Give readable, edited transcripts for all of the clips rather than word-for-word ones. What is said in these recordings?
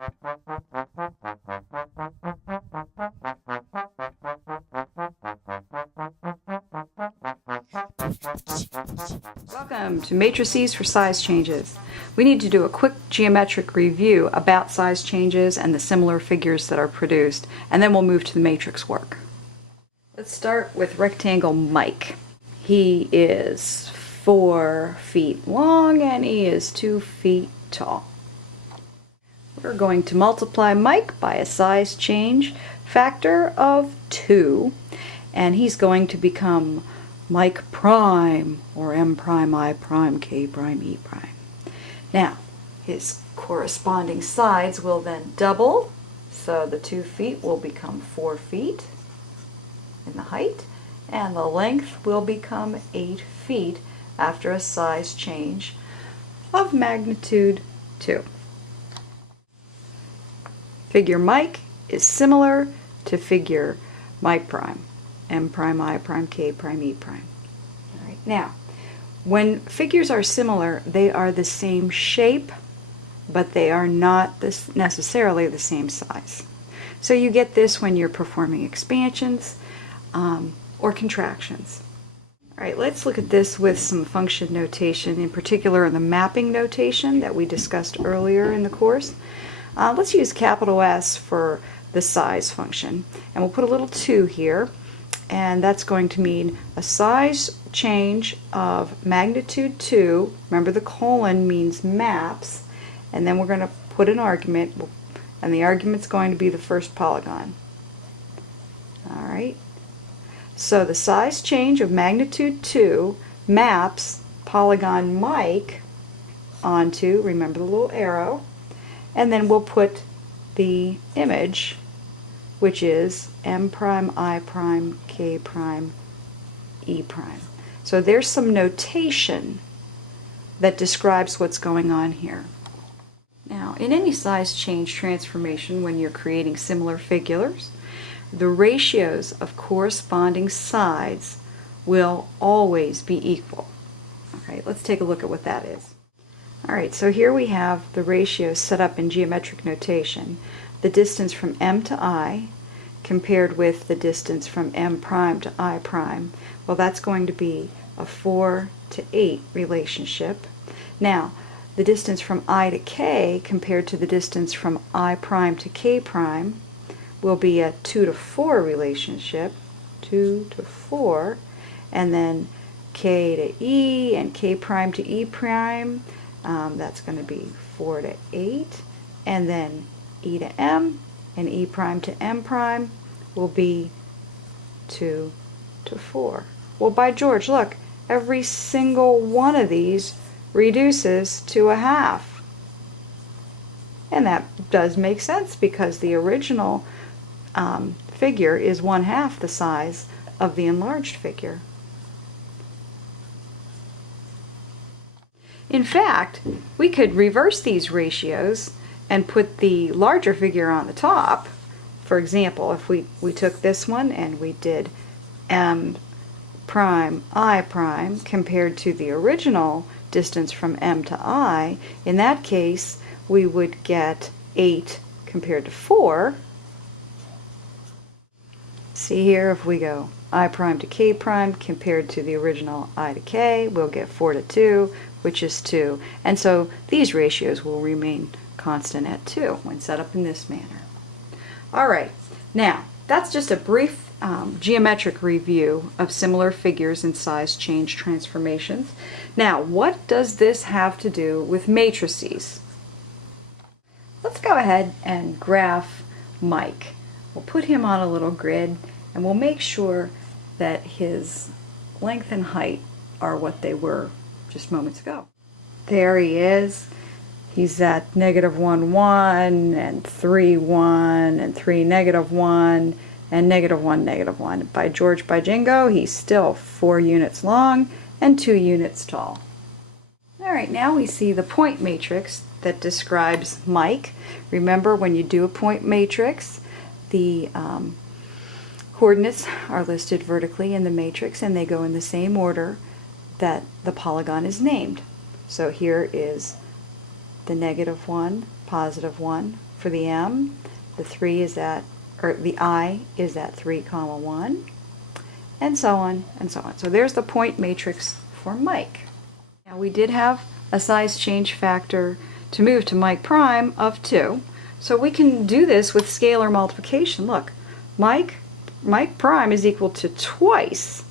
Welcome to Matrices for Size Changes. We need to do a quick geometric review about size changes and the similar figures that are produced, and then we'll move to the matrix work. Let's start with rectangle Mike. He is 4 feet long and he is 2 feet tall. We're going to multiply Mike by a size change factor of 2, and he's going to become Mike prime, or M prime, I prime, K prime, E prime. Now, his corresponding sides will then double, so the 2 feet will become 4 feet in the height, and the length will become 8 feet after a size change of magnitude 2. Figure Mike is similar to figure Mike prime, M prime, I prime, K prime, E prime. All right. Now, when figures are similar, they are the same shape, but they are not necessarily the same size. So you get this when you're performing expansions or contractions. All right, let's look at this with some function notation, in particular the mapping notation that we discussed earlier in the course. Let's use capital S for the size function, and we'll put a little 2 here, and that's going to mean a size change of magnitude 2. Remember, the colon means maps, and then we're going to put an argument, and the argument's going to be the first polygon. All right, so the size change of magnitude 2 maps polygon Mike onto, remember the little arrow, and then we'll put the image, which is M prime, I prime, K prime, E prime. So there's some notation that describes what's going on here. Now, in any size change transformation, when you're creating similar figures, the ratios of corresponding sides will always be equal. Okay, let's take a look at what that is. Alright, so here we have the ratios set up in geometric notation. The distance from M to I compared with the distance from M prime to I prime. Well, that's going to be a 4 to 8 relationship. Now, the distance from I to K compared to the distance from I prime to K prime will be a 2 to 4 relationship. 2 to 4. And then K to E and K prime to E prime. That's going to be 4 to 8, and then E to M and E prime to M prime will be 2 to 4. Well, by George, look, every single one of these reduces to a half. And that does make sense because the original figure is 1/2 the size of the enlarged figure. In fact, we could reverse these ratios and put the larger figure on the top. For example, if we took this one and we did M prime, I prime compared to the original distance from M to I, in that case we would get 8 compared to 4. See here, if we go I prime to K prime compared to the original I to K, we'll get 4 to 2, which is 2. And so these ratios will remain constant at 2 when set up in this manner. Alright, now that's just a brief geometric review of similar figures in size change transformations. Now, what does this have to do with matrices? Let's go ahead and graph Mike. We'll put him on a little grid and we'll make sure that his length and height are what they were just moments ago. There he is. He's at -1, 1, and 3, 1, and 3, -1, and -1, -1. By George, by Jingo, he's still 4 units long and 2 units tall. Alright, now we see the point matrix that describes Mike. Remember, when you do a point matrix, the coordinates are listed vertically in the matrix and they go in the same order that the polygon is named. So here is the -1, +1, for the m, the 3 is at, or the I is at 3 comma 1, and so on and so on. So there's the point matrix for Mike. Now we did have a size change factor to move to Mike prime of 2, so we can do this with scalar multiplication. Look, Mike prime is equal to twice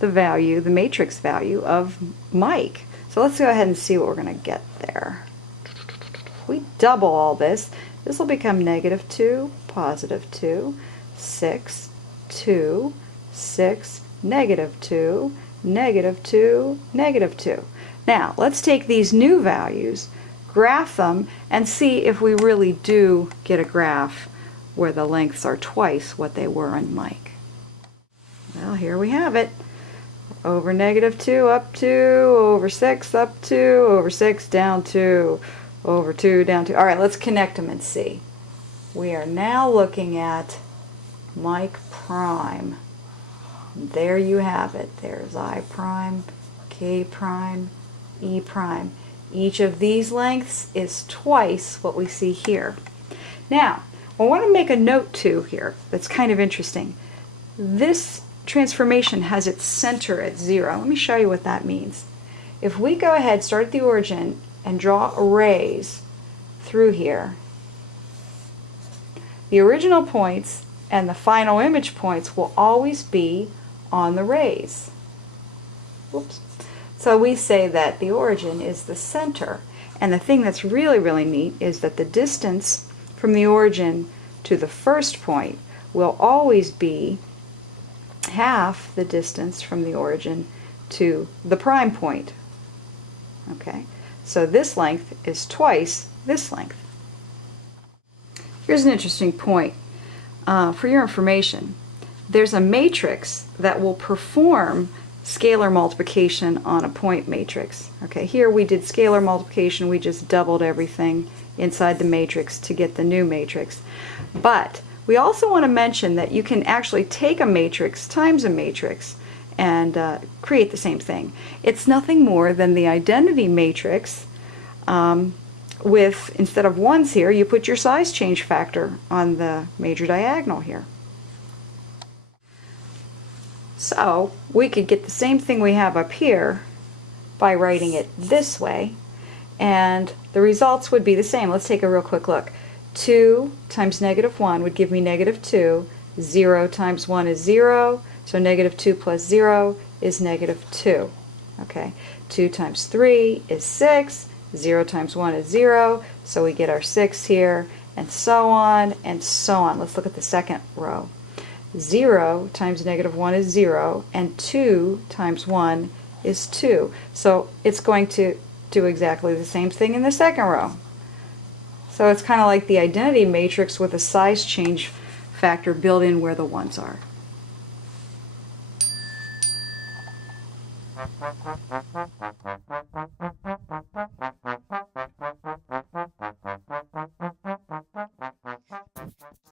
the value, the matrix value of Mike. So let's go ahead and see what we're going to get there. If we double all this, this will become negative 2, positive 2, 6, 2, 6, negative 2, negative 2, negative 2. Now, let's take these new values, graph them, and see if we really do get a graph where the lengths are twice what they were in Mike. Well, here we have it. Over negative 2 up 2, over 6 up 2, over 6 down 2, over 2 down 2. All right, let's connect them and see. We are now looking at Mike prime. There you have it. There's I prime, K prime, E prime. Each of these lengths is twice what we see here. Now, I want to make a note too here that's kind of interesting. This transformation has its center at 0. Let me show you what that means. If we go ahead, start at the origin, and draw arrays through here, the original points and the final image points will always be on the rays. Oops. So we say that the origin is the center. And the thing that's really, really neat is that the distance from the origin to the first point will always be half the distance from the origin to the prime point. Okay, so this length is twice this length. Here's an interesting point for your information. There's a matrix that will perform scalar multiplication on a point matrix. Okay, here we did scalar multiplication, we just doubled everything inside the matrix to get the new matrix. But we also want to mention that you can actually take a matrix times a matrix and create the same thing. It's nothing more than the identity matrix with, instead of 1s here, you put your size change factor on the major diagonal here. So we could get the same thing we have up here by writing it this way, and the results would be the same. Let's take a real quick look. 2 times negative 1 would give me negative 2. 0 times 1 is 0, so negative 2 plus 0 is negative 2. Okay, 2 times 3 is 6. 0 times 1 is 0, so we get our 6 here, and so on and so on. Let's look at the second row. 0 times negative 1 is 0, and 2 times 1 is 2. So it's going to do exactly the same thing in the second row. So it's kind of like the identity matrix with a size change factor built in where the 1s are.